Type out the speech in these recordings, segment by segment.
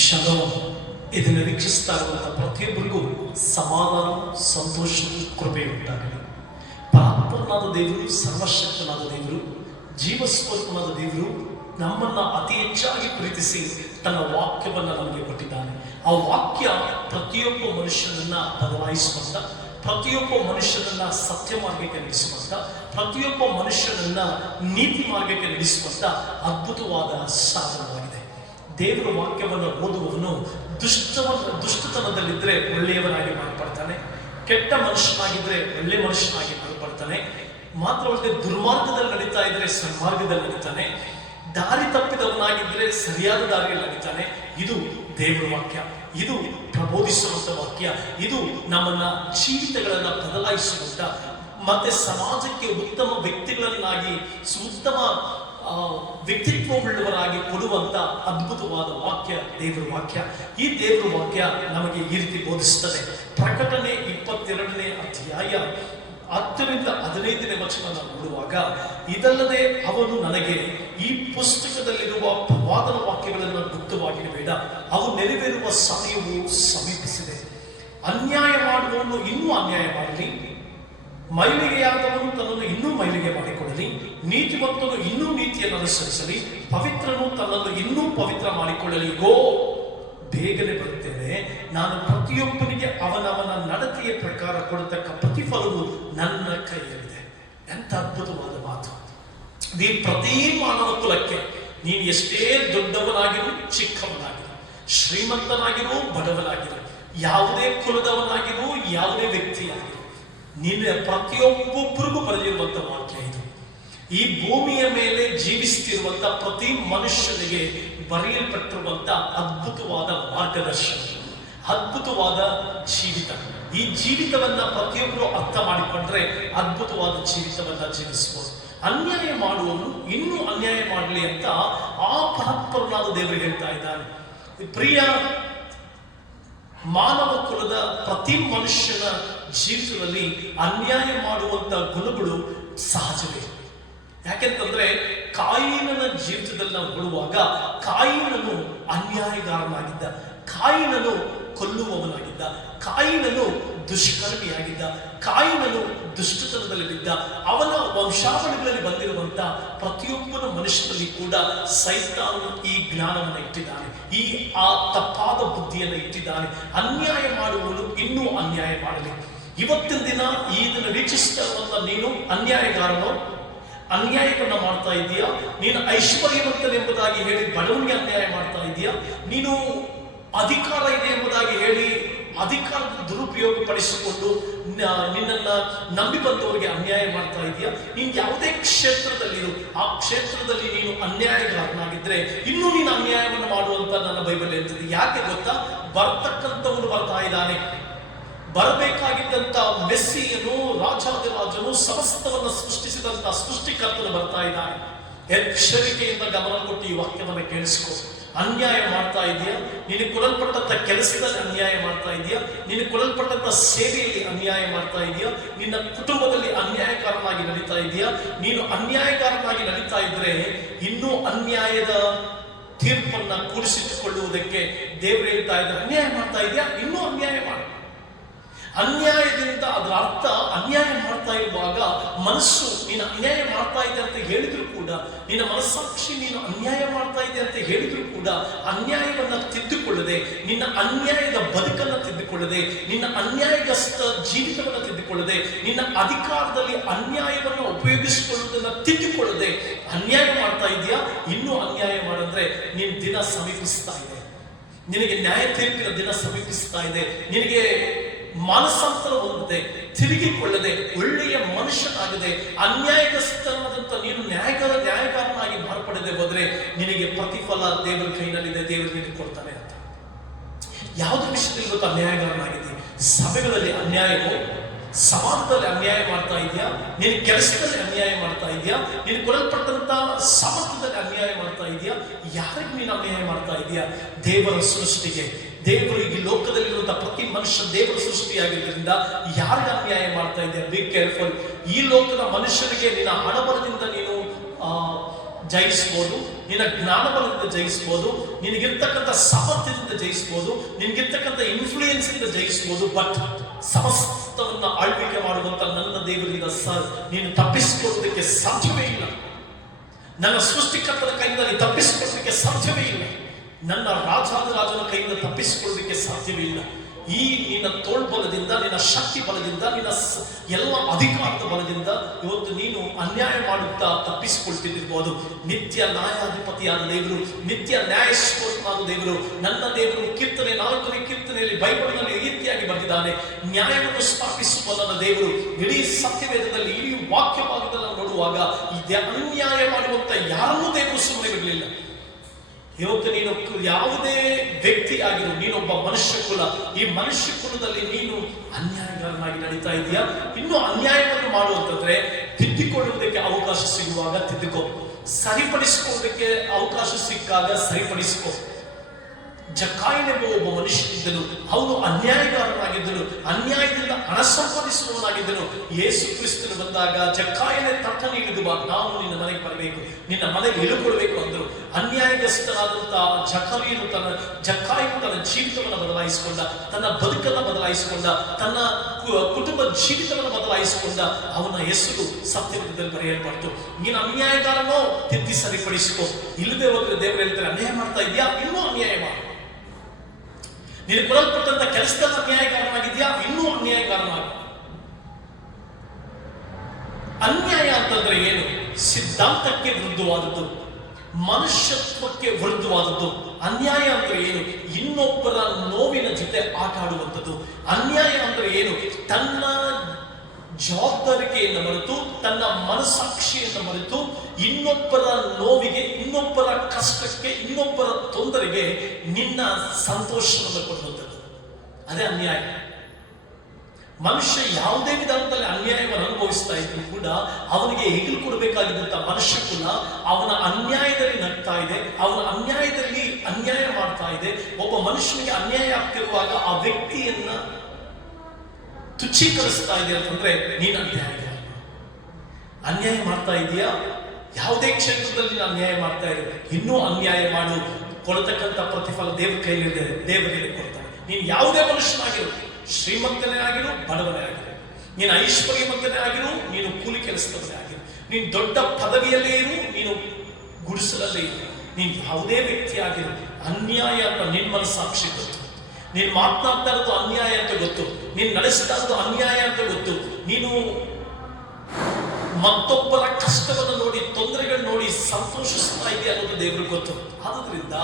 Shalom. ಇದನ್ನು ವೀಕ್ಷಿಸ್ತಾ ಇರುವಂಥ ಪ್ರತಿಯೊಬ್ಬರಿಗೂ ಸಮಾಧಾನ, ಸಂತೋಷ, ಕೃಪೆ ಉಂಟಾಗಲಿ. ಪರಾತ್ಪರನಾದ ದೇವರು, ಸರ್ವಶಕ್ತನಾದ ದೇವರು, ಜೀವಸ್ವರೂಪನಾದ ದೇವರು ನಮ್ಮನ್ನ ಅತಿ ಹೆಚ್ಚಾಗಿ ಪ್ರೀತಿಸಿ ತನ್ನ ವಾಕ್ಯವನ್ನು ನಮಗೆ ಕೊಟ್ಟಿದ್ದಾನೆ. ಆ ವಾಕ್ಯ ಪ್ರತಿಯೊಬ್ಬ ಮನುಷ್ಯನನ್ನ ಬದಲಾಯಿಸುವಂತ, ಪ್ರತಿಯೊಬ್ಬ ಮನುಷ್ಯನನ್ನ ಸತ್ಯ ಮಾರ್ಗಕ್ಕೆ ನಡೆಸುವಂತ, ಪ್ರತಿಯೊಬ್ಬ ಮನುಷ್ಯನನ್ನ ನೀತಿ ಮಾರ್ಗಕ್ಕೆ ನಡೆಸುವಂತ ಅದ್ಭುತವಾದ ಸಾಧನವಾಗಿದೆ. ದೇವರ ವಾಕ್ಯವನ್ನು ಓದುವವನು ದುಷ್ಟತನದಲ್ಲಿದ್ದರೆ ಒಳ್ಳೆಯವನಾಗಿ ಮಾರ್ಪಡ್ತಾನೆ, ಕೆಟ್ಟ ಮನುಷ್ಯನಾಗಿದ್ರೆ ಒಳ್ಳೆ ಮನುಷ್ಯನಾಗಿ ಮಾರ್ಪಡ್ತಾನೆ. ಮಾತ್ರವಲ್ಲದೆ ದುರ್ಮಾರ್ಗದಲ್ಲಿ ನಡೀತಾ ಇದ್ರೆ ಸನ್ಮಾರ್ಗದಲ್ಲಿ ನಡೀತಾನೆ, ದಾರಿ ತಪ್ಪಿದವನಾಗಿದ್ರೆ ಸರಿಯಾದ ದಾರಿಯಲ್ಲಿ ನಡೀತಾನೆ. ಇದು ದೇವರ ವಾಕ್ಯ, ಇದು ಪ್ರಬೋಧಿಸುವಂತ ವಾಕ್ಯ, ಇದು ನಮ್ಮನ್ನ ಜೀವಿತಗಳನ್ನ ಬದಲಾಯಿಸುವಂತ ಮತ್ತೆ ಸಮಾಜಕ್ಕೆ ಉತ್ತಮ ವ್ಯಕ್ತಿಗಳನ್ನಾಗಿ, ಉತ್ತಮ ವ್ಯಕ್ತಿತ್ವವುಳ್ಳವರಾಗಿ ಕೊಡುವಂತ ಅದ್ಭುತವಾದ ವಾಕ್ಯ ದೇವರ ವಾಕ್ಯ. ಈ ದೇವರ ವಾಕ್ಯ ನಮಗೆ ಈ ರೀತಿ ಬೋಧಿಸುತ್ತದೆ. ಪ್ರಕಟಣೆ 22ನೇ ಅಧ್ಯಾಯ 10ರಿಂದ 15ನೇ ವಚನ ನೋಡುವಾಗ, ಇದಲ್ಲದೆ ಅವನು ನನಗೆ ಈ ಪುಸ್ತಕದಲ್ಲಿರುವ ಪ್ರವಾದನ ವಾಕ್ಯಗಳನ್ನು ಗುಪ್ತವಾಗಿಡಬೇಡ, ಅವು ನೆರವೇರುವ ಸಮಯವು ಸಮೀಪಿಸಿದೆ. ಅನ್ಯಾಯ ಮಾಡುವವನು ಇನ್ನೂ ಅನ್ಯಾಯ ಮಾಡಲಿ, ಮೈಲಿಗೆಯಾದವನು ತನ್ನನ್ನು ಇನ್ನೂ ಮೈಲಿಗೆ ಮಾಡಿಕೊಳ್ಳಲಿ, ನೀತಿವಂತನು ಇನ್ನೂ ನೀತಿಯನ್ನು ಅನುಸರಿಸಲಿ, ಪವಿತ್ರನು ತನ್ನನ್ನು ಇನ್ನೂ ಪವಿತ್ರ ಮಾಡಿಕೊಳ್ಳಲಿ. ಬೇಗನೆ ಬರುತ್ತೇನೆ, ನಾನು ಪ್ರತಿಯೊಬ್ಬನಿಗೆ ಅವನವನ ನಡತೆಯ ಪ್ರಕಾರ ಕೊಡತಕ್ಕ ಪ್ರತಿಫಲವು ನನ್ನ ಕೈಯಲ್ಲಿದೆ. ಎಂತ ಅದ್ಭುತವಾದ ಮಾತು! ಈ ಪ್ರತಿ ಮಾನವ ಕುಲಕ್ಕೆ ನೀನು ಎಷ್ಟೇ ದೊಡ್ಡವನಾಗಿರು, ಚಿಕ್ಕವನಾಗಿರು, ಶ್ರೀಮಂತನಾಗಿರು, ಬಡವನಾಗಿರು, ಯಾವುದೇ ಕುಲದವನಾಗಿರು, ಯಾವುದೇ ವ್ಯಕ್ತಿಯಾಗಿರು, ನಿನ್ನ ಪ್ರತಿಯೊಬ್ಬೊಬ್ಬರಿಗೂ ಬರೆದಿರುವಂತ ವಾಕ್ಯ ಇದು. ಈ ಭೂಮಿಯ ಮೇಲೆ ಜೀವಿಸುತ್ತಿರುವಂತ ಪ್ರತಿ ಮನುಷ್ಯನಿಗೆ ಬರೆಯಲ್ಪಟ್ಟಿರುವಂತ ಅದ್ಭುತವಾದ ಮಾರ್ಗದರ್ಶನ, ಅದ್ಭುತವಾದ ಜೀವಿತ. ಈ ಜೀವಿತವನ್ನ ಪ್ರತಿಯೊಬ್ಬರು ಅರ್ಥ ಮಾಡಿಕೊಂಡ್ರೆ ಅದ್ಭುತವಾದ ಜೀವಿತವನ್ನ ಜೀವಿಸಬಹುದು. ಅನ್ಯಾಯ ಮಾಡುವವನು ಇನ್ನೂ ಅನ್ಯಾಯ ಮಾಡಲಿ ಅಂತ ಆ ಪರಾತ್ಪರನಾದ ದೇವರು ಹೇಳ್ತಾ ಇದ್ದಾನೆ. ಪ್ರಿಯ ಮಾನವ ಕುಲದ ಪ್ರತಿ ಮನುಷ್ಯನ ಜೀವಿತದಲ್ಲಿ ಅನ್ಯಾಯ ಮಾಡುವಂತ ಗುಣಗಳು ಸಹಜವೇ. ಯಾಕೆಂತಂದ್ರೆ ಕಾಯಿನನ ಜೀವಿತದಲ್ಲಿ ನಾವು ನೋಡುವಾಗ, ಕಾಯಿನನು ಅನ್ಯಾಯಗಾರನಾಗಿದ್ದ, ಕಾಯಿನನು ಕೊಲ್ಲುವವನಾಗಿದ್ದ, ಕಾಯಿನನು ದುಷ್ಕರ್ಮಿಯಾಗಿದ್ದ, ಕಾಯಿನನು ದುಷ್ಟತನದಲ್ಲಿ ಬಿದ್ದ. ಅವನ ವಂಶಾವಳಿಗಳಲ್ಲಿ ಬಂದಿರುವಂತ ಪ್ರತಿಯೊಬ್ಬನ ಮನುಷ್ಯನಲ್ಲಿ ಕೂಡ ಸೈತಾನನು ಈ ಜ್ಞಾನವನ್ನು ಇಟ್ಟಿದ್ದಾನೆ, ಆ ತಪ್ಪಾದ ಬುದ್ಧಿಯನ್ನು ಇಟ್ಟಿದ್ದಾನೆ. ಅನ್ಯಾಯ ಮಾಡುವವನು ಇನ್ನೂ ಅನ್ಯಾಯ ಮಾಡಲಿ. ಇವತ್ತಿನ ದಿನ ಇದನ್ನು ವೀಕ್ಷಿಸ್ತಾ ಇರುವಂತ ನೀನು ಅನ್ಯಾಯಗಾರನೋ, ಅನ್ಯಾಯವನ್ನ ಮಾಡ್ತಾ ಇದೆಯಾ? ನೀನು ಐಶ್ವರ್ಯವಂತನೆಂಬುದಾಗಿ ಹೇಳಿ ಬಡವನಿಗೆ ಅನ್ಯಾಯ ಮಾಡ್ತಾ ಇದೆಯಾ? ನೀನು ಅಧಿಕಾರ ಇದೆ ಎಂಬುದಾಗಿ ಹೇಳಿ ಅಧಿಕಾರದ ದುರುಪಯೋಗ ಪಡಿಸಿಕೊಂಡು ನಿನ್ನನ್ನ ನಂಬಿ ಬಂದವರಿಗೆ ಅನ್ಯಾಯ ಮಾಡ್ತಾ ಇದೆಯಾ? ನೀನು ಯಾವುದೇ ಕ್ಷೇತ್ರದಲ್ಲಿರು, ಆ ಕ್ಷೇತ್ರದಲ್ಲಿ ನೀನು ಅನ್ಯಾಯಗಾರನಾಗಿದ್ರೆ ಇನ್ನೂ ನೀನು ಅನ್ಯಾಯವನ್ನು ಮಾಡುವಂತ ನನ್ನ ಬೈಬಲ್ ಹೇಳ್ತದೆ. ಯಾಕೆ ಗೊತ್ತಾ? ಬರ್ತಕ್ಕಂಥವನು ಬರ್ತಾ ಇದ್ದಾನೆ. ಬರಬೇಕಾಗಿದ್ದಂತ ಮೆಸ್ಸಿಯನು, ರಾಜಾದಿರಾಜನು, ಸಮಸ್ತವನ್ನು ಸೃಷ್ಟಿಸಿದಂತ ಸೃಷ್ಟಿಕರ್ತನು ಬರ್ತಾ ಇದ್ದಾನೆ. ಎಚ್ಚರಿಕೆಯಿಂದ ಗಮನ ಕೊಟ್ಟು ಈ ವಾಕ್ಯವನ್ನು ಕೇಳಿಸ್ಕೊ. ಅನ್ಯಾಯ ಮಾಡ್ತಾ ಇದೆಯಾ? ನಿನಗೆ ಕೊಡಲ್ಪಟ್ಟಂತ ಕೆಲಸದಲ್ಲಿ ಅನ್ಯಾಯ ಮಾಡ್ತಾ ಇದೆಯಾ? ನಿನಗೆ ಕೊಡಲ್ಪಟ್ಟಂತ ಸೇವೆಯಲ್ಲಿ ಅನ್ಯಾಯ ಮಾಡ್ತಾ ಇದೆಯಾ? ನಿನ್ನ ಕುಟುಂಬದಲ್ಲಿ ಅನ್ಯಾಯಕಾರನಾಗಿ ನಡೀತಾ ಇದೆಯಾ? ನೀನು ಅನ್ಯಾಯಕಾರನಾಗಿ ನಡೀತಾ ಇದ್ರೆ ಇನ್ನೂ ಅನ್ಯಾಯದ ತೀರ್ಪನ್ನ ಕೂಡಿಸಿಟ್ಟುಕೊಳ್ಳುವುದಕ್ಕೆ ದೇವರು ಹೇಳ್ತಾ ಇದ್ದಾರೆ. ಅನ್ಯಾಯ ಮಾಡ್ತಾ ಇದೆಯಾ? ಇನ್ನೂ ಅನ್ಯಾಯ ಮಾಡು. ಅನ್ಯಾಯದಿಂದ ಅದರ ಅರ್ಥ, ಅನ್ಯಾಯ ಮಾಡ್ತಾ ಇರುವಾಗ ಮನಸ್ಸು ನೀನು ಅನ್ಯಾಯ ಮಾಡ್ತಾ ಇದೆ ಅಂತ ಹೇಳಿದ್ರು ಕೂಡ, ನಿನ್ನ ಮನಸ್ಸಾಕ್ಷಿ ನೀನು ಅನ್ಯಾಯ ಮಾಡ್ತಾ ಇದೆ ಅಂತ ಹೇಳಿದ್ರು ಕೂಡ ಅನ್ಯಾಯವನ್ನ ತಿದ್ದುಕೊಳ್ಳದೆ, ನಿನ್ನ ಅನ್ಯಾಯದ ಬದುಕನ್ನು ತಿದ್ದುಕೊಳ್ಳದೆ, ನಿನ್ನ ಅನ್ಯಾಯಗಸ್ತ ಜೀವಿತವನ್ನು ತಿದ್ದುಕೊಳ್ಳದೆ, ನಿನ್ನ ಅಧಿಕಾರದಲ್ಲಿ ಅನ್ಯಾಯವನ್ನು ಉಪಯೋಗಿಸಿಕೊಳ್ಳುವುದನ್ನು ತಿದ್ದುಕೊಳ್ಳದೆ ಅನ್ಯಾಯ ಮಾಡ್ತಾ ಇದೆಯಾ? ಇನ್ನೂ ಅನ್ಯಾಯ ಮಾಡಿದ್ರೆ ನಿನ್ನ ದಿನ ಸಮೀಪಿಸ್ತಾ ಇದೆ. ನಿನಗೆ ನ್ಯಾಯ ತೀರ್ಪಿನ ದಿನ ಸಮೀಪಿಸ್ತಾ ಇದೆ. ನಿನಗೆ ಮಾನಸಾಂತರ ಹೊಂದದೆ, ತಿರುಗಿಕೊಳ್ಳದೆ, ಒಳ್ಳೆಯ ಮನುಷ್ಯನಾಗದೆ, ಅನ್ಯಾಯಗ್ರಸ್ತನಾದಂತ ನೀನು ನ್ಯಾಯಗಾರನಾಗಿ ಮಾರ್ಪಡದೆ ಹೋದ್ರೆ ನಿನಗೆ ಪ್ರತಿಫಲ ದೇವರ ಕೈನಲ್ಲಿದೆ, ದೇವರು ನಿನಗೆ ಕೊಡ್ತಾನೆ ಅಂತ. ಯಾವುದ್ರ ವಿಷಯದಲ್ಲಿ ಗೊತ್ತಾ ಅನ್ಯಾಯಗಾರನಾಗಿದೆ? ಸಭೆಗಳಲ್ಲಿ ಅನ್ಯಾಯವೋ, ಸಮಾಜದಲ್ಲಿ ಅನ್ಯಾಯ ಮಾಡ್ತಾ ಇದೆಯಾ? ನಿನ್ನ ಕೆಲಸದಲ್ಲಿ ಅನ್ಯಾಯ ಮಾಡ್ತಾ ಇದೆಯಾ? ನೀನು ಕೊಡಲ್ಪಟ್ಟಂತ ಸಮರ್ಥದಲ್ಲಿ ಅನ್ಯಾಯ ಮಾಡ್ತಾ ಇದೆಯಾ? ಯಾರಿಗೆ ನೀನು ಅನ್ಯಾಯ ಮಾಡ್ತಾ ಇದೆಯಾ? ದೇವರ ಸೃಷ್ಟಿಗೆ, ದೇವರು ಈ ಲೋಕದಲ್ಲಿರುವಂತಹ ಪ್ರತಿ ಮನುಷ್ಯ ದೇವರ ಸೃಷ್ಟಿಯಾಗಿದ್ದರಿಂದ ಯಾರಿಗೆ ಅನ್ಯಾಯ ಮಾಡ್ತಾ ಇದೆಯಾ? Be careful. ಈ ಲೋಕದ ಮನುಷ್ಯರಿಗೆ ನಿನ್ನ ಹಣಬಲದಿಂದ ನೀನು ಜಯಿಸ್ಬೋದು, ನಿನ್ನ ಜ್ಞಾನ ಬಲದಿಂದ ಜಯಿಸ್ಬೋದು, ನಿನಗಿರ್ತಕ್ಕಂಥ ಸಾಮರ್ಥ್ಯದಿಂದ ಜಯಿಸ್ಬೋದು, ನಿನಗಿರ್ತಕ್ಕಂಥ ಇನ್ಫ್ಲೂಯೆನ್ಸ್ ಇಂದ ಜಯಿಸ್ಬೋದು. ಬಟ್ ಸಮಸ್ತವನ್ನ ಆಳ್ವಿಕೆ ಮಾಡುವಂತ ನನ್ನ ದೇವರಿಂದ ನೀನು ತಪ್ಪಿಸಿಕೊಳ್ಳುವುದಕ್ಕೆ ಸಾಧ್ಯವೇ ಇಲ್ಲ. ನನ್ನ ಸೃಷ್ಟಿಕರ್ತನ ಕೈಯಿಂದ ನೀನು ತಪ್ಪಿಸಿಕೊಳ್ಳೋದಕ್ಕೆ ಸಾಧ್ಯವೇ ಇಲ್ಲ. ನನ್ನ ರಾಜನ ಕೈಯಿಂದ ತಪ್ಪಿಸಿಕೊಳ್ಳೋದಕ್ಕೆ ಸಾಧ್ಯವೇ ಇಲ್ಲ. ಈ ನಿನ್ನ ತೋಳ್ಬಲದಿಂದ, ನಿನ್ನ ಶಕ್ತಿ ಬಲದಿಂದ, ನಿನ್ನ ಎಲ್ಲ ಅಧಿಕಾರದ ಬಲದಿಂದ ಇವತ್ತು ನೀನು ಅನ್ಯಾಯ ಮಾಡುತ್ತಾ ತಪ್ಪಿಸಿಕೊಳ್ತಿರ್ಬೋದು. ನಿತ್ಯ ನ್ಯಾಯಾಧಿಪತಿಯಾದ ದೇವರು, ನಿತ್ಯ ನ್ಯಾಯಸ್ವರೂಪನಾದ ದೇವರು, ನನ್ನ ದೇವರು ಕೀರ್ತನೆ 4ನೇ ಕೀರ್ತನೆಯಲ್ಲಿ ಬೈಬಲ್ನಲ್ಲಿ ಈ ರೀತಿಯಾಗಿ ಬರೆದಿದ್ದಾನೆ, ನ್ಯಾಯವನ್ನು ಸ್ಥಾಪಿಸುವ ನನ್ನ ದೇವರು. ಇಡೀ ಸತ್ಯವೇದದಲ್ಲಿ, ಇಡೀ ವಾಕ್ಯ ಭಾಗದಲ್ಲಿ ನೋಡುವಾಗ ಇದೇ ಅನ್ಯಾಯ ಮಾಡುವಂತ ಯಾರನ್ನೂ ದೇವರು ಸುಮ್ಮನೆ ಬಿಡಲಿಲ್ಲ. ಇವತ್ತು ನೀನು ಯಾವುದೇ ವ್ಯಕ್ತಿ ಆಗಿರು, ನೀನೊಬ್ಬ ಮನುಷ್ಯ ಕುಲ, ಈ ಮನುಷ್ಯ ಕುಲದಲ್ಲಿ ನೀನು ಅನ್ಯಾಯಗಳನ್ನಾಗಿ ನಡೀತಾ ಇದೆಯಾ? ಇನ್ನೂ ಅನ್ಯಾಯವನ್ನು ಮಾಡುವಂತಂದ್ರೆ ತಿದ್ದಿಕೊಳ್ಳುವುದಕ್ಕೆ ಅವಕಾಶ ಸಿಗುವಾಗ ತಿದ್ದುಕೋ, ಸರಿಪಡಿಸಿಕೊಳ್ಳೋದಕ್ಕೆ ಅವಕಾಶ ಸಿಕ್ಕಾಗ ಸರಿಪಡಿಸಿಕೋ. ಜಕ್ಕಾಯನೆಂಬ ಒಬ್ಬ ಮನುಷ್ಯನಿದ್ದನು, ಅವನು ಅನ್ಯಾಯಗಾರನಾಗಿದ್ದನು, ಅನ್ಯಾಯದಿಂದ ಹಣ ಸಂಪಾದಿಸುವವನಾಗಿದ್ದನು. ಯೇಸು ಕ್ರಿಸ್ತನು ಬಂದಾಗ ಜಕ್ಕಾಯನೇ ತಟ್ಟನೆ ಹಿಡಿದು ಬಾ, ನಾವು ನಿನ್ನ ಮನೆಗೆ ಬರಬೇಕು, ನಿನ್ನ ಮನೆಗೆ ಇಳುಕೊಳ್ಬೇಕು ಅಂದರು. ಅನ್ಯಾಯಗ್ರಸ್ತನಾದಂತಹ ಜಕ್ಕಾಯನು ತನ್ನ ಜೀವಿತವನ್ನು ಬದಲಾಯಿಸಿಕೊಂಡ, ತನ್ನ ಬದುಕನ್ನು ಬದಲಾಯಿಸಿಕೊಂಡ, ತನ್ನ ಕುಟುಂಬ ಜೀವಿತವನ್ನು ಬದಲಾಯಿಸಿಕೊಂಡ. ಅವನ ಹೆಸರು ಸತ್ಯವೇದದಲ್ಲಿ ಬರೆಯಲ್ಪಟ್ಟು. ನೀನು ಅನ್ಯಾಯಗಾರನೋ ತಿದ್ದಿ ಸರಿಪಡಿಸಿಕೋ, ಇಲ್ಲದೆ ಹೋದ್ರೆ ದೇವರು ಹೇಳ್ತಾರೆ ಅನ್ಯಾಯ ಮಾಡ್ತಾ ಇದೆಯಾ, ಇನ್ನೂ ಅನ್ಯಾಯ ಮಾಡು. ನೀನು ಕೊಡಲ್ಪಟ್ಟಂತ ಕೆಲಸದಲ್ಲಿ ಅನ್ಯಾಯಕಾರನಾಗಿದ್ಯಾ, ಇನ್ನೂ ಅನ್ಯಾಯಕಾರನಾಗ. ಅನ್ಯಾಯ ಅಂತಂದ್ರೆ ಏನು? ಸಿದ್ಧಾಂತಕ್ಕೆ ವಿರುದ್ಧವಾದದ್ದು, ಮನುಷ್ಯತ್ವಕ್ಕೆ ವಿರುದ್ಧವಾದದ್ದು. ಅನ್ಯಾಯ ಅಂದ್ರೆ ಏನು? ಇನ್ನೊಬ್ಬರ ನೋವಿನ ಜೊತೆ ಆಟ ಆಡುವಂಥದ್ದು. ಅನ್ಯಾಯ ಅಂದ್ರೆ ಏನು? ತನ್ನ ಜವಾಬ್ದಾರಿಕೆಯನ್ನು ಮರೆತು, ತನ್ನ ಮನಸ್ಸಾಕ್ಷಿಯನ್ನು ಮರೆತು, ಇನ್ನೊಬ್ಬರ ನೋವಿಗೆ, ಇನ್ನೊಬ್ಬರ ಕಷ್ಟಕ್ಕೆ, ಇನ್ನೊಬ್ಬರ ತೊಂದರೆಗೆ ನಿನ್ನ ಸಂತೋಷವನ್ನು ಕೊಡುವಂಥದ್ದು. ಅದೇ ಅನ್ಯಾಯ. ಮನುಷ್ಯ ಯಾವುದೇ ವಿಧಾನದಲ್ಲಿ ಅನ್ಯಾಯವನ್ನು ಅನುಭವಿಸ್ತಾ ಇದ್ರು ಕೂಡ ಅವನಿಗೆ ಹೆಗಲು ಕೊಡಬೇಕಾಗಿದ್ದಂತ ಮನುಷ್ಯ ಕುಲ ಅವನ ಅನ್ಯಾಯದಲ್ಲಿ ನಗ್ತಾ ಇದೆ, ಅವನ ಅನ್ಯಾಯದಲ್ಲಿ ಅನ್ಯಾಯ ಮಾಡ್ತಾ ಇದೆ. ಒಬ್ಬ ಮನುಷ್ಯನಿಗೆ ಅನ್ಯಾಯ ಆಗ್ತಿರುವಾಗ ಆ ವ್ಯಕ್ತಿಯನ್ನ ತುಚ್ಛೀಕರಿಸ್ತಾ ಇದೆ ಅಂತಂದ್ರೆ ನೀನು ಅನ್ಯಾಯ ಮಾಡ್ತಾ ಇದೆಯಾ? ಯಾವುದೇ ಕ್ಷೇತ್ರದಲ್ಲಿ ನೀನು ಅನ್ಯಾಯ ಮಾಡ್ತಾ ಇರೋದು, ಇನ್ನೂ ಅನ್ಯಾಯ ಮಾಡು, ಕೊಡತಕ್ಕಂಥ ಪ್ರತಿಫಲ ದೇವ್ರ ಕೈಲಿದೆ, ದೇವರಿಗೆ ಕೊಡ್ತಾನೆ. ನೀನು ಯಾವುದೇ ಮನುಷ್ಯನಾಗಿರು, ಶ್ರೀಮಂತನೇ ಆಗಿರು, ಬಡವನೇ ಆಗಿರು, ನೀನು ಐಶ್ವರ್ಯವಂತನೇ ಆಗಿರು, ನೀನು ಕೂಲಿ ಕೆಲಸದವನೇ ಆಗಿರು, ನೀನು ದೊಡ್ಡ ಪದವಿಯಲ್ಲೇ ಇರು, ನೀನು ಗುಡಿಸಲಲ್ಲೇ ಇರು, ನೀನು ಯಾವುದೇ ವ್ಯಕ್ತಿ ಆಗಿರು, ಅನ್ಯಾಯ ಅಂತ ನಿನ್ನ ಮನಸ್ಸಾಕ್ಷಿ ಗೊತ್ತು. ನೀನು ಮಾತನಾಡ್ತಾ ಇರೋದು ಅನ್ಯಾಯ ಅಂತ ಗೊತ್ತು, ನೀನು ನಡೆಸ್ತಾ ಇರೋದು ಅನ್ಯಾಯ ಅಂತ ಗೊತ್ತು. ನೀನು ಮತ್ತೊಬ್ಬರ ಕಷ್ಟವನ್ನು ನೋಡಿ, ತೊಂದರೆಗಳು ನೋಡಿ ಸಂತೋಷಿಸ್ತಾ ಇದೆಯಾ ಅನ್ನೋದು ದೇವರು ಗೊತ್ತು. ಆದ್ರಿಂದ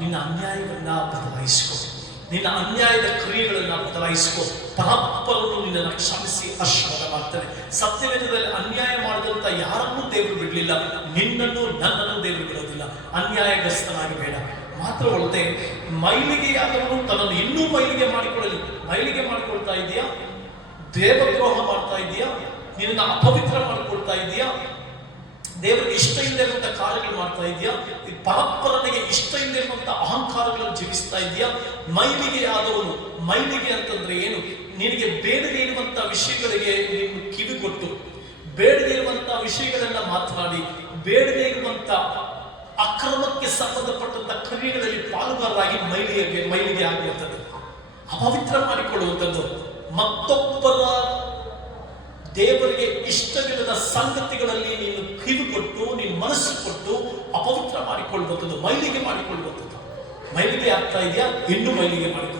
ನಿನ್ನ ಅನ್ಯಾಯವನ್ನ ಬದಲಾಯಿಸಿಕೊ, ನಿನ್ನ ಅನ್ಯಾಯದ ಕ್ರಿಯೆಗಳನ್ನ ಬದಲಾಯಿಸಿಕೊ. ಪರಪ್ಪರನ್ನು ನಿನ್ನನ್ನು ಕ್ಷಮಿಸಿ ಆಶೀರ್ವಾದ ಮಾಡ್ತಾನೆ. ಸತ್ಯವೇದದಲ್ಲಿ ಅನ್ಯಾಯ ಮಾಡಿದಂತ ಯಾರನ್ನೂ ದೇವರು ಬಿಡಲಿಲ್ಲ, ನಿನ್ನನ್ನು ನನ್ನನ್ನು ದೇವರು ಬಿಡೋದಿಲ್ಲ. ಅನ್ಯಾಯಗ್ರಸ್ತನಾಗಿ ಬೇಡ. ಮಾತ್ರವಲ್ಲದೆ ಮೈಲಿಗೆಯಾದವನು ತನ್ನನ್ನು ಇನ್ನೂ ಮೈಲಿಗೆ ಮಾಡಿಕೊಳ್ಳಲಿ. ಮೈಲಿಗೆ ಮಾಡಿಕೊಳ್ತಾ ಇದೆಯಾ? ದೇವದ್ರೋಹ ಮಾಡ್ತಾ ಇದೆಯಾ? ನಿನ್ನ ಅಪವಿತ್ರ ಮಾಡಿಕೊಳ್ತಾ ಇದೆಯಾ? ದೇವರಿಗೆ ಇಷ್ಟ ಇಲ್ಲದಿರುವಂತ ಕಾರ್ಯಗಳು ಮಾಡ್ತಾ ಇದೆಯಾ? ಪರಪ್ಪರನಿಗೆ ಇಷ್ಟ ಇಲ್ಲದಿರುವಂತ ಅಹಂಕಾರಗಳನ್ನು ಜೀವಿಸ್ತಾ ಇದೆಯಾ? ಮೈಲಿಗೆ ಆದವನು, ಮೈಲಿಗೆ ಅಂತಂದ್ರೆ ಏನು? ನಿನಗೆ ಬೇಡದೆ ಇರುವಂತ ವಿಷಯಗಳಿಗೆ ನೀನು ಕಿವಿ ಕೊಟ್ಟು, ಬೇಡದೆ ಇರುವಂತ ವಿಷಯಗಳನ್ನ ಮಾತನಾಡಿ, ಬೇಡದೆ ಇರುವಂತ ಅಕ್ರಮಕ್ಕೆ ಸಂಬಂಧಪಟ್ಟಂತ ಕ್ರಿಯೆಗಳಲ್ಲಿ ಪಾಲುಗಾರರಾಗಿ ಮೈಲಿಗೆ ಆಗುವಂಥದ್ದು, ಅಪವಿತ್ರ ಮಾಡಿಕೊಳ್ಳುವಂಥದ್ದು, ಮತ್ತೊಬ್ಬರ ದೇವರಿಗೆ ಇಷ್ಟವಿಲ್ಲದ ಸಂಗತಿಗಳಲ್ಲಿ ನೀನು ಕಿವಿ ಕೊಟ್ಟು, ನೀನು ಮನಸ್ಸು ಕೊಟ್ಟು ಅಪವಿತ್ರ ಮಾಡಿಕೊಳ್ಳುವಂಥದ್ದು, ಮೈಲಿಗೆ ಮಾಡಿಕೊಳ್ಳುವಂಥದ್ದು. ಮೈಲಿಗೆ ಆಗ್ತಾ ಇದೆಯಾ? ಇನ್ನೂ ಮೈಲಿಗೆ ಮಾಡಿಕೊ.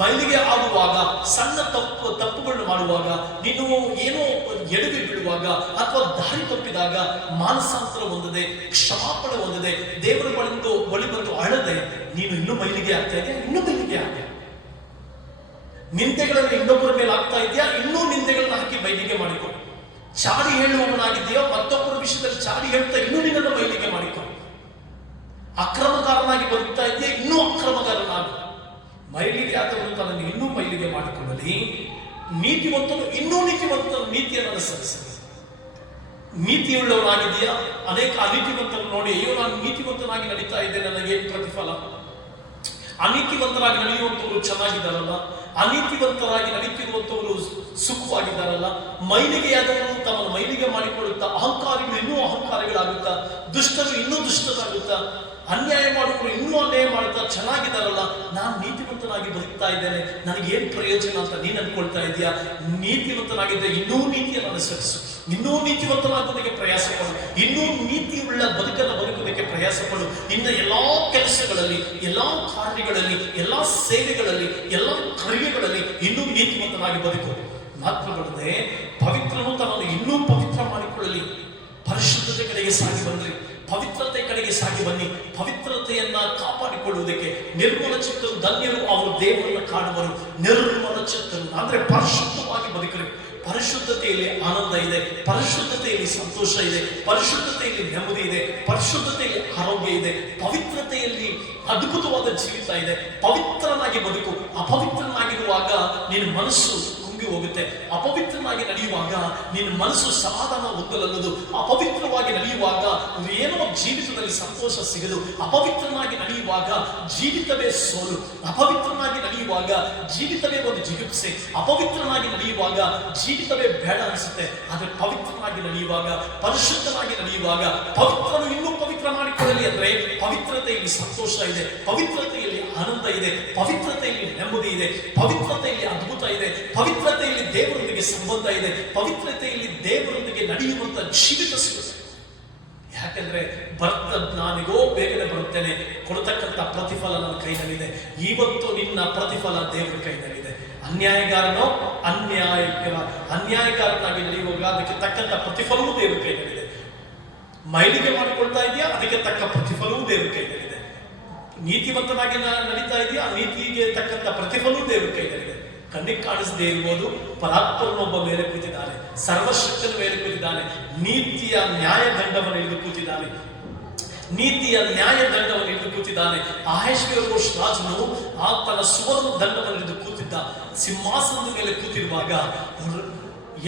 ಮೈಲಿಗೆ ಆಗುವಾಗ, ಸಣ್ಣ ತಪ್ಪುಗಳನ್ನು ಮಾಡುವಾಗ, ನೀನು ಏನೋ ಎಡವಿ ಬಿಡುವಾಗ ಅಥವಾ ದಾರಿ ತಪ್ಪಿದಾಗ ಮಾನಸಾಂತರ ಹೊಂದದೆ, ಕ್ಷಮಾಪಣೆ ಹೊಂದದೆ, ದೇವರ ಬಳಿ ಬಂದು ಅಳದೆ ನೀನು ಇನ್ನೂ ಮೈಲಿಗೆ ಆಗ್ತಾ ಇದೆಯಾ? ಇನ್ನೂ ಮೈಲಿಗೆ ಆಗ್ತಾ. ನಿಂದೆಗಳನ್ನು ಇನ್ನೊಬ್ಬರ ಮೇಲೆ ಆಗ್ತಾ ಇದೆಯಾ? ಇನ್ನೂ ನಿಂದೆಗಳನ್ನ ಹಾಕಿ ಮೈಲಿಗೆ ಮಾಡಿಕೊ. ಚಾಡಿ ಹೇಳುವವನಾಗಿದೆಯೋ, ಮತ್ತೊಬ್ಬರ ವಿಷಯದಲ್ಲಿ ಚಾಡಿ ಹೇಳ್ತಾ ಇನ್ನೂ ನಿನ್ನನ್ನು ಮೈಲಿಗೆ ಮಾಡಿಕೊ. ಅಕ್ರಮಗಾರನಾಗಿ ಬದುಕ್ತಾ ಇದೆಯಾ? ಇನ್ನೂ ಅಕ್ರಮಗಾರನಾಗಿ. ಮೈಲಿಗೆ ಆದವನು ತನ್ನನ್ನು ಇನ್ನೂ ಮೈಲಿಗೆ ಮಾಡಿಕೊಳ್ಳಲಿ. ನೀತಿವಂತನು ಇನ್ನೂ ನೀತಿಯನ್ನು ಅನುಸರಿಸಲಿ. ನೀತಿಯುಳ್ಳವನಾಗಿದೆಯಾ? ಅನೇಕ ಅನೀತಿವಂತರು ನೋಡಿ, ಅಯ್ಯೋ ನಾನು ನೀತಿವಂತನಾಗಿ ನಡೀತಾ ಇದ್ದೆ, ನನಗೆ ಪ್ರತಿಫಲ. ಅನೀತಿವಂತರಾಗಿ ನಡೆಯುವಂತವರು ಚೆನ್ನಾಗಿದ್ದಾರಲ್ಲ, ಅನೀತಿವಂತರಾಗಿ ನಡೀತಿರುವಂತವರು ಸುಖವಾಗಿದ್ದಾರಲ್ಲ, ಮೈಲಿಗೆಯಾದವರು ತಮ್ಮನ್ನು ಮೈಲಿಗೆ ಮಾಡಿಕೊಳ್ಳುತ್ತಾ, ಅಹಂಕಾರಿಗಳು ಇನ್ನೂ ಅಹಂಕಾರಿಗಳಾಗುತ್ತಾ, ದುಷ್ಟರು ಇನ್ನೂ ದುಷ್ಟರಾಗುತ್ತಾ, ಅನ್ಯಾಯ ಮಾಡುವವರು ಇನ್ನೂ ಅನ್ಯಾಯ ಮಾಡುತ್ತಾ ಚೆನ್ನಾಗಿದ್ದಾರಲ್ಲ, ನಾನು ನೀತಿವಂತನಾಗಿ ಬದುಕ್ತಾ ಇದ್ದೇನೆ, ನನಗೆ ಏನ್ ಪ್ರಯೋಜನ ಅಂತ ನೀನು ಅನ್ಕೊಳ್ತಾ ಇದೆಯಾ? ನೀತಿವಂತನಾಗಿದ್ದರೆ ಇನ್ನೂ ನೀತಿಯನ್ನು ಅನುಸರಿಸು, ಇನ್ನೂ ನೀತಿವಂತನಾಗೋದಕ್ಕೆ ಪ್ರಯಾಸ ಪಡು, ಇನ್ನೂ ನೀತಿಯುಳ್ಳ ಬದುಕನ್ನು ಬದುಕೋದಕ್ಕೆ ಪ್ರಯಾಸ ಪಡು. ಇನ್ನ ಎಲ್ಲಾ ಕೆಲಸಗಳಲ್ಲಿ, ಎಲ್ಲಾ ಕಾರ್ಯಗಳಲ್ಲಿ, ಎಲ್ಲಾ ಸೇವೆಗಳಲ್ಲಿ, ಎಲ್ಲಾ ಕಾರ್ಯಗಳಲ್ಲಿ ಇನ್ನೂ ನೀತಿವಂತನಾಗಿ ಬದುಕು. ಮಾತ್ರವಲ್ಲದೆ ಪವಿತ್ರನು ತನ್ನನ್ನು ಇನ್ನೂ ಪವಿತ್ರ ಮಾಡಿಕೊಳ್ಳಲಿ. ಪರಿಶುದ್ಧತೆ ಕಡೆಗೆ ಸಾಗಿ ಬಂದ್ರಿ, ಪವಿತ್ರತೆ ಕಡೆಗೆ ಸಾಗಿ ಬನ್ನಿ. ಪವಿತ್ರತೆಯನ್ನ ಕಾಪಾಡಿಕೊಳ್ಳುವುದಕ್ಕೆ ನಿರ್ಮಲ ಚಿತ್ತರು ಧನ್ಯರು, ಅವರು ದೇವರನ್ನು ಕಾಣುವರು. ನಿರ್ಮಲ ಚಿತ್ತರು ಅಂದ್ರೆ ಪರಿಶುದ್ಧವಾಗಿ ಬದುಕರು. ಪರಿಶುದ್ಧತೆಯಲ್ಲಿ ಆನಂದ ಇದೆ, ಪರಿಶುದ್ಧತೆಯಲ್ಲಿ ಸಂತೋಷ ಇದೆ, ಪರಿಶುದ್ಧತೆಯಲ್ಲಿ ನೆಮ್ಮದಿ ಇದೆ, ಪರಿಶುದ್ಧತೆಯಲ್ಲಿ ಆರೋಗ್ಯ ಇದೆ, ಪವಿತ್ರತೆಯಲ್ಲಿ ಅದ್ಭುತವಾದ ಜೀವಿತ ಇದೆ. ಪವಿತ್ರನಾಗಿ ಬದುಕು. ಅಪವಿತ್ರನಾಗಿರುವಾಗ ನಿನ್ನ ಮನಸ್ಸು ಹೋಗುತ್ತೆ. ಅಪವಿತ್ರನಾಗಿ ನಡೆಯುವಾಗ ನಿನ್ನ ಮನಸ್ಸು ಸಮಾಧಾನ ಹೊಂದಲಲ್ಲದು. ಅಪವಿತ್ರವಾಗಿ ನಡೆಯುವಾಗ ಏನೋ ಜೀವಿತದಲ್ಲಿ ಸಂತೋಷ ಸಿಗದು. ಅಪವಿತ್ರನಾಗಿ ನಡೆಯುವಾಗ ಜೀವಿತವೇ ಸೋಲು. ಅಪವಿತ್ರನಾಗಿ ನಡೆಯುವಾಗ ಜೀವಿತವೇ ಒಂದು ಜಿಗುಪ್ಸೆ. ಅಪವಿತ್ರನಾಗಿ ನಡೆಯುವಾಗ ಜೀವಿತವೇ ಬೇಡ ಅನಿಸುತ್ತೆ. ಆದರೆ ಪವಿತ್ರನಾಗಿ ನಡೆಯುವಾಗ, ಪರಿಶುದ್ಧನಾಗಿ ನಡೆಯುವಾಗ, ಪವಿತ್ರನು ಇನ್ನೂ ಪವಿತ್ರ ಮಾಡಿಕೊಳ್ಳಲಿ ಅಂದ್ರೆ ಪವಿತ್ರತೆಯಲ್ಲಿ ಸಂತೋಷ ಇದೆ, ಪವಿತ್ರತೆಯಲ್ಲಿ ಆನಂದ ಇದೆ, ಪವಿತ್ರತೆಯಲ್ಲಿ ನೆಮ್ಮದಿ ಇದೆ, ಪವಿತ್ರತೆಯಲ್ಲಿ ಅದ್ಭುತ ಇದೆ, ಪವಿತ್ರತೆಯಲ್ಲಿ ದೇವರೊಂದಿಗೆ ಸಂಬಂಧ ಇದೆ, ಪವಿತ್ರತೆಯಲ್ಲಿ ದೇವರೊಂದಿಗೆ ನಡೆಯುವಂತ ಜೀವಿತ ಸಿಗುತ್ತೆ. ಯಾಕಂದ್ರೆ ನಾನಿಗೋ ಬೇಗನೆ ಬರುತ್ತೇನೆ, ಕೊಡತಕ್ಕಂತ ಪ್ರತಿಫಲ ನನ್ನ ಕೈನಲ್ಲಿದೆ. ಇವತ್ತು ನಿನ್ನ ಪ್ರತಿಫಲ ದೇವರ ಕೈನಲ್ಲಿದೆ. ಅನ್ಯಾಯಗಾರನೋ ಅನ್ಯಾಯಗಾರನಾಗಿ ನಡೆಯುವಾಗ ಅದಕ್ಕೆ ತಕ್ಕಂತ ಪ್ರತಿಫಲವೂ ದೇವರ ಕೈನಲ್ಲಿದೆ. ಮೈಲಿಗೆ ಮಾಡಿಕೊಳ್ತಾ ಇದೆಯಾ, ಅದಕ್ಕೆ ತಕ್ಕ ಪ್ರತಿಫಲವೂ ದೇವರ ಕೈನಲ್ಲಿದೆ. ನೀತಿವಂತನಾಗಿ ನಡೀತಾ ಇದೆಯಾ, ನೀತಿಗೆ ತಕ್ಕಂತ ಪ್ರತಿಫಲವೂ ದೇವರ ಕೈನಲ್ಲಿದೆ. ಕಣ್ಣಿಗೆ ಕಾಣಿಸದೇ ಇರ್ಬೋದು, ಪರಾತ್ಪರನೊಬ್ಬ ಮೇಲೆ ಕೂತಿದ್ದಾನೆ, ಸರ್ವಶಕ್ತನ ಮೇಲೆ ಕೂತಿದ್ದಾನೆ, ನೀತಿಯ ನ್ಯಾಯದಂಡವನ್ನು ಹಿಡಿದು ಕೂತಿದ್ದಾನೆ, ನೀತಿಯ ನ್ಯಾಯದಂಡವನ್ನು ಹಿಡಿದು ಕೂತಿದ್ದಾನೆ. ಅಹಷ್ವೇರೋಷ್ ರಾಜನು ತನ್ನ ಸುವರ್ಣ ದಂಡವನ್ನು ಹಿಡಿದು ಕೂತಿದ್ದ. ಸಿಂಹಾಸನದ ಮೇಲೆ ಕೂತಿರುವಾಗ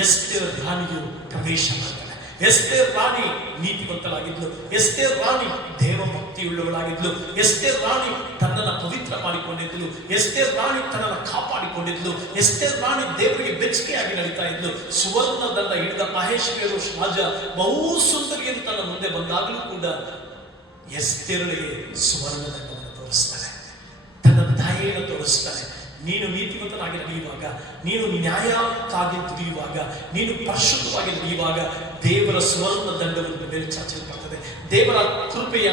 ಎಸ್ತೇರ್ ರಾಣಿಯು ಪ್ರವೇಶ ಮಾಡಿದ್ದಾಳೆ. ಎಸ್ತೇರ್ ರಾಣಿ ನೀತಿವಂತರಾಗಿದ್ಲು. ಎಸ್ತೇರ್ ರಾಣಿ ದೇವಭಕ್ತಿಯುಳ್ಳವಳಾಗಿದ್ಲು. ಎಸ್ತೇರ್ ರಾಣಿ ತನ್ನನ್ನು ಪವಿತ್ರ ಮಾಡಿಕೊಂಡಿದ್ಲು. ಎಸ್ತೇರ್ ರಾಣಿ ತನ್ನನ್ನು ಕಾಪಾಡಿಕೊಂಡಿದ್ಲು. ಎಸ್ತೇರ್ ರಾಣಿ ದೇವರಿಗೆ ಬೆಚ್ಚಗೆಯಾಗಿ ನಡೀತಾ ಇದ್ಲು. ಸುವರ್ಣ ದಂಡ ಹಿಡಿದ ಅಹಷ್ವೇರೋಷ್ ರಾಜ ಬಹು ಸುಂದರಿಯನ್ನು ತನ್ನ ಮುಂದೆ ಬಂದಾಗಲೂ ಕೂಡ ಎಸ್ತೇರಳಿಗೆ ಸುವರ್ಣ ದಂಡವನ್ನು ತೋರಿಸ್ತಾನೆ, ತನ್ನ ದಯೆಯನ್ನು ತೋರಿಸ್ತಾನೆ. ನೀನು ನೀತಿವಂತನಾಗಿ ನಡೆಯುವಾಗ, ನೀನು ನ್ಯಾಯಕ್ಕಾಗಿ ದುಡಿಯುವಾಗ, ನೀನು ಪರಿಶುದ್ಧವಾಗಿ ನಡೆಯುವಾಗ ದೇವರ ಸುವರ್ಣ ದಂಡವನ್ನು ಮೇಲೆ ಚಾಚಲ್ಪಡ್ತದೆ. ದೇವರ ಕೃಪೆಯ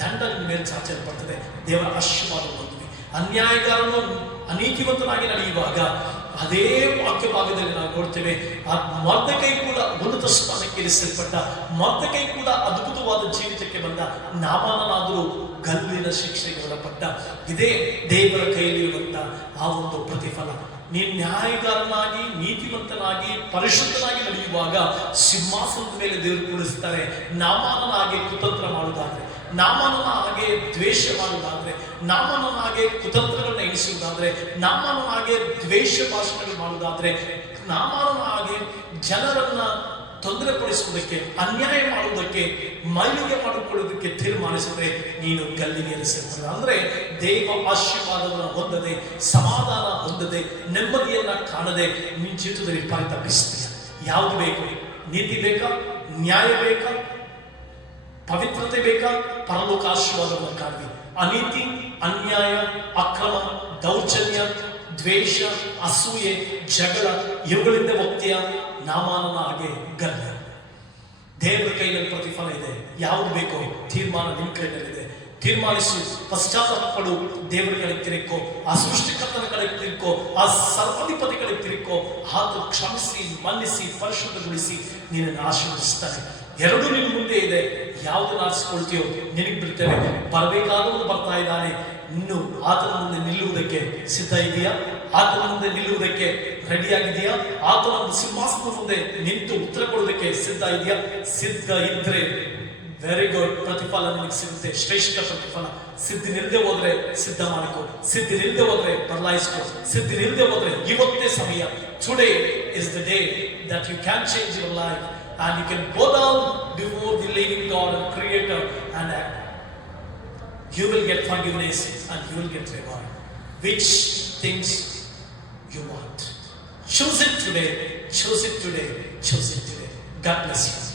ದಂಡ ಮೇಲೆ ಚಾಚಲ್ಪಡ್ತದೆ. ದೇವರ ಆಶೀರ್ವಾದ ಹೊಂದಿದೆ. ಅನ್ಯಾಯಗಾರನು ಅನೀತಿವಂತನಾಗಿ ನಡೆಯುವಾಗ ಅದೇ ವಾಕ್ಯ ಭಾಗದಲ್ಲಿ ನಾವು ನೋಡ್ತೇವೆ, ಆ ಮೊರ್ದೆಕೈ ಕೂಡ ಉನ್ನತ ಸ್ಥಾನಕ್ಕೆ ಇರಿಸಲ್ಪಟ್ಟ, ಮೊರ್ದೆಕೈ ಕೂಡ ಅದ್ಭುತವಾದ ಜೀವಿತಕ್ಕೆ ಬಂದ, ನಾಮಾನನಾದರೂ ಗಲ್ಲಿನ ಶಿಕ್ಷೆಗೆ ಒಳಪಟ್ಟ. ಇದೇ ದೇವರ ಕೈಯಲ್ಲಿರುವಂತ ಆ ಒಂದು ಪ್ರತಿಫಲ. ನೀನು ನ್ಯಾಯಗಾರನಾಗಿ, ನೀತಿವಂತನಾಗಿ, ಪರಿಶುದ್ಧನಾಗಿ ನಡೆಯುವಾಗ ಸಿಂಹಾಸನದ ಮೇಲೆ ದೇವರು ಕೂಡಿಸ್ತಾರೆ. ನಾಮಾನನಾಗಿ ಕುತಂತ್ರ ಮಾಡುವುದಾದ್ರೆ, ನಾಮಾನನ ಹಾಗೆ ದ್ವೇಷ ಮಾಡುವುದಾದ್ರೆ, ನಾಮಾನನ ಹಾಗೆ ಕುತಂತ್ರಗಳನ್ನ ಎಣಿಸುವುದಾದ್ರೆ, ನಾಮಾನನ ಹಾಗೆ ದ್ವೇಷ ಭಾಷಣಗಳು ಮಾಡುವುದಾದ್ರೆ, ನಾಮಾನನ ಹಾಗೆ ಜನರನ್ನ ತೊಂದರೆ ಪಡಿಸುವುದಕ್ಕೆ, ಅನ್ಯಾಯ ಮಾಡುವುದಕ್ಕೆ, ಮೈಲಿಗೆ ಮಾಡಿಕೊಳ್ಳುವುದಕ್ಕೆ ತೀರ್ಮಾನಿಸಿದ್ರೆ ನೀನು ಗಲ್ಲಿಗೆ ಎನಿಸಬಹುದು. ಅಂದ್ರೆ ದೇವ ಆಶೀರ್ವಾದವನ್ನು ಹೊಂದದೆ, ಸಮಾಧಾನ ಹೊಂದದೆ, ನೆಮ್ಮದಿಯನ್ನ ಕಾಣದೆ ನಿನ್ನ ಜೀವಿತದಲ್ಲಿ ಪರಿತಪಿಸ್ತೀಯ. ಯಾವುದು ಬೇಕು? ನೀತಿ ಬೇಕಾ? ನ್ಯಾಯ ಬೇಕಾ? ಪವಿತ್ರತೆ ಬೇಕಾ? ಪರಲೋಕ ಆಶೀರ್ವಾದವನ್ನು ಕಾಣಿ. ಅನೀತಿ, ಅನ್ಯಾಯ, ಅಕ್ರಮ, ದೌರ್ಜನ್ಯ, ದ್ವೇಷ, ಅಸೂಯೆ, ಜಗಳ ಇವುಗಳಿಂದ ಹೋಗ್ತೀಯ, ನಾಮಾನನ ಹಾಗೆ ಗಲ್ಲ. ದೇವರ ಕೈಯಲ್ಲಿ ಪ್ರತಿಫಲ ಇದೆ. ಯಾವುದು ಬೇಕೋ ತೀರ್ಮಾನ ನಿಮ್ಮ ಕೈನಲ್ಲಿದೆ. ತೀರ್ಮಾನಿಸು, ಪಶ್ಚಾತ್ತಾಪ ಪಡು, ದೇವರ ಕಡೆ ತಿರುಕೋ, ಆ ಸೃಷ್ಟಿಕರ್ತನ ಕಡೆ ತಿರುಕೋ, ಆ ಸರ್ವಾಧಿಪತಿ ಕಡೆ ತಿರುಕೋ. ಆತ ಕ್ಷಮಿಸಿ, ಮನ್ನಿಸಿ, ಪರಿಶುದ್ಧಗೊಳಿಸಿ ನಿನ್ನನ್ನು ಆಶೀರ್ವದಿಸ್ತಾನೆ. ಎರಡು ನಿನ್ನ ಮುಂದೆ ಇದೆ. ಯಾವುದನ್ನು ಆರಿಸಿಕೊಳ್ತೀಯೋ ನಿನಗೆ ಬಿಡ್ತೇವೆ. ಬರಬೇಕಾದವನು ಬರ್ತಾ ಇದ್ದಾನೆ. ಇನ್ನು ಆತನ ಮುಂದೆ ನಿಲ್ಲುವುದಕ್ಕೆ ಸಿದ್ಧ ಇದೆಯಾ? ಆತನ ಮುಂದೆ ನಿಲ್ಲುವುದಕ್ಕೆ ರೆಡಿಯಾಗಿದೆಯಾ? ಆತನ ಒಂದು ಸಿಂಹಾಸನದ ಮುಂದೆ ನಿಂತು ಉತ್ತರ ಕೊಡೋದಕ್ಕೆ ಸಿದ್ಧ ಇದೆಯಾ? ಸಿದ್ಧ ಇದ್ರೆ ವೆರಿ ಗುಡ್, ಪ್ರತಿಫಲ ನಿನಗೆ ಸಿಗುತ್ತೆ, ಶ್ರೇಷ್ಠ ಪ್ರತಿಫಲ. ಸಿದ್ಧಿನಿಲ್ಲದೆ ಹೋದ್ರೆ ಸಿದ್ಧ ಮಾಡಿಕೊ, ಸಿದ್ಧಿನಿಲ್ಲದೆ ಹೋದ್ರೆ ಬದಲಾಯಿಸ್ಕೊ, ಸಿದ್ಧಿನಿಲ್ಲದೆ ಹೋದ್ರೆ ಇವತ್ತೇ ಸಮಯ. Today is the day that you can change your life and you can go down before the living God and Creator and you will get forgiveness and you will get reward. Which things you want. Choose it today. Choose it today. Choose it today. God bless you.